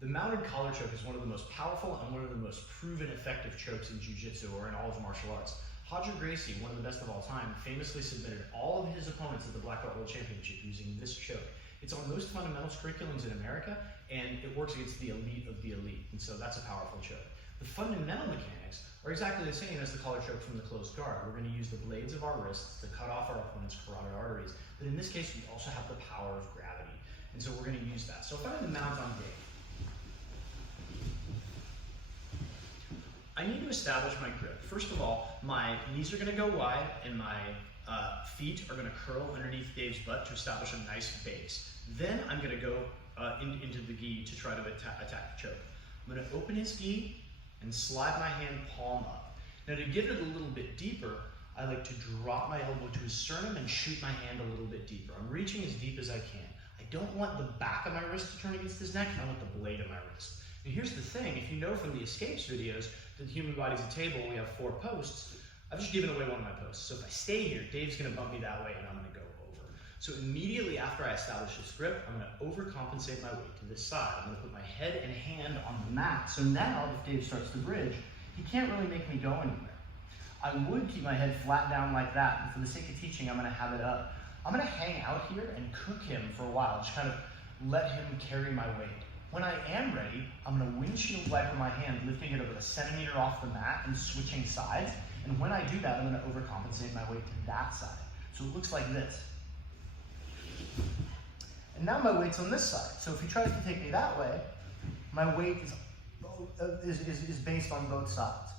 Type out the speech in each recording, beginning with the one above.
The mounted collar choke is one of the most powerful and one of the most proven effective chokes in jiu-jitsu or in all of martial arts. Roger Gracie, one of the best of all time, famously submitted all of his opponents at the Black Belt World Championship using this choke. It's on most fundamentals curriculums in America, and it works against the elite of the elite, and so that's a powerful choke. The fundamental mechanics are exactly the same as the collar choke from the closed guard. We're going to use the blades of our wrists to cut off our opponent's carotid arteries, but in this case, we also have the power of gravity, and so we're going to use that. So if I'm in the mount on Dave, I need to establish my grip. First of all, my knees are going to go wide and my feet are going to curl underneath Dave's butt to establish a nice base. Then I'm going to go into the gi to try to attack the choke. I'm going to open his gi and slide my hand palm up. Now to get it a little bit deeper, I like to drop my elbow to his sternum and shoot my hand a little bit deeper. I'm reaching as deep as I can. I don't want the back of my wrist to turn against his neck, I want the blade of my wrist. And here's the thing, if you know from the escapes videos that the human body's a table, we have 4 posts, I've just given away one of my posts. So if I stay here, Dave's gonna bump me that way and I'm gonna go over. So immediately after I establish this grip, I'm gonna overcompensate my weight to this side. I'm gonna put my head and hand on the mat. So now if Dave starts to bridge, he can't really make me go anywhere. I would keep my head flat down like that, but for the sake of teaching, I'm gonna have it up. I'm gonna hang out here and cook him for a while, just kind of let him carry my weight. When I am ready, I'm going to windshield wiper my hand, lifting it about a centimeter off the mat and switching sides. And when I do that, I'm going to overcompensate my weight to that side. So it looks like this. And now my weight's on this side. So if he tries to take me that way, my weight is based on both sides.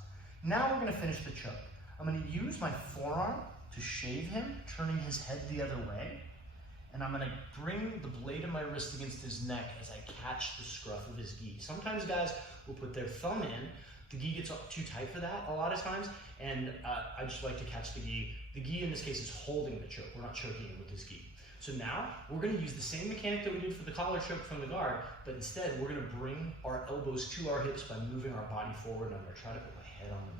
Now we're going to finish the choke. I'm going to use my forearm to shave him, turning his head the other way. And I'm going to bring the blade of my wrist against his neck as I catch the scruff of his gi. Sometimes guys will put their thumb in. The gi gets too tight for that a lot of times, and I just like to catch the gi. The gi in this case is holding the choke. We're not choking him with his gi. So now we're going to use the same mechanic that we did for the collar choke from the guard, but instead we're going to bring our elbows to our hips by moving our body forward, and I'm going to try to put my head on the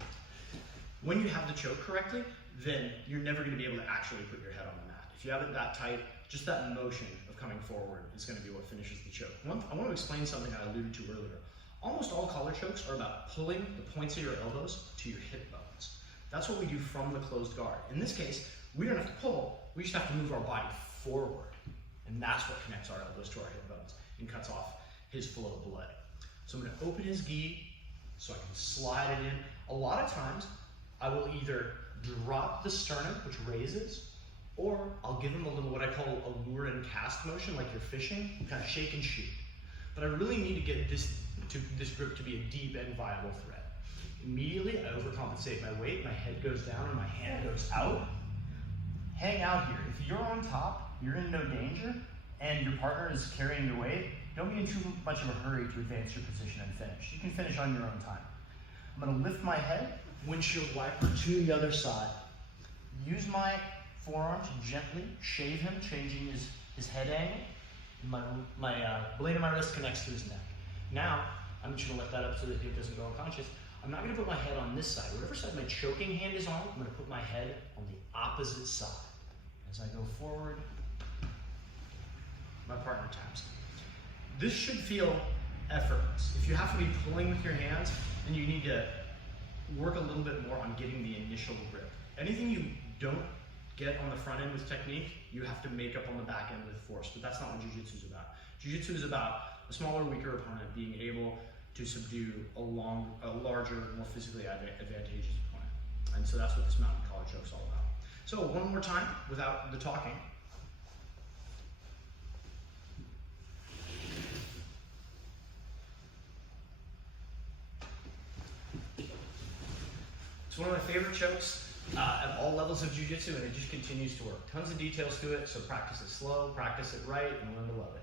mat. When you have the choke correctly, then you're never going to be able to actually put your head on the mat. If you have it that tight, just that motion of coming forward is going to be what finishes the choke. I want to explain something I alluded to earlier. Almost all collar chokes are about pulling the points of your elbows to your hip bones. That's what we do from the closed guard. In this case, we don't have to pull, we just have to move our body forward. And that's what connects our elbows to our hip bones and cuts off his flow of blood. So I'm going to open his gi so I can slide it in. A lot of times, I will either drop the sternum, which raises, or I'll give him a little what I call a lure and cast motion, like you're fishing, kind of shake and shoot. But I really need to get this grip to be a deep and viable threat. Immediately, I overcompensate my weight, my head goes down and my hand goes out. Hang out here. If you're on top, you're in no danger, and your partner is carrying your weight, don't be in too much of a hurry to advance your position and finish. You can finish on your own time. I'm going to lift my head, windshield wiper to the other side. Use my forearm to gently shave him, changing his head angle. My blade of my wrist connects to his neck. Now, I'm just going to lift that up so that it doesn't go unconscious. I'm not going to put my head on this side. Whatever side my choking hand is on, I'm going to put my head on the opposite side. As I go forward, my partner taps. This should feel effortless. If you have to be pulling with your hands, then you need to work a little bit more on getting the initial grip. Anything you don't get on the front end with technique, you have to make up on the back end with force, but that's not what jiu-jitsu is about. Jiu-jitsu is about a smaller, weaker opponent being able to subdue a larger, more physically advantageous opponent. And so that's what this mountain collar choke is all about. So one more time, without the talking. It's one of my favorite chokes at all levels of jiu-jitsu, and it just continues to work. Tons of details to it, so practice it slow, practice it right, and learn to love it.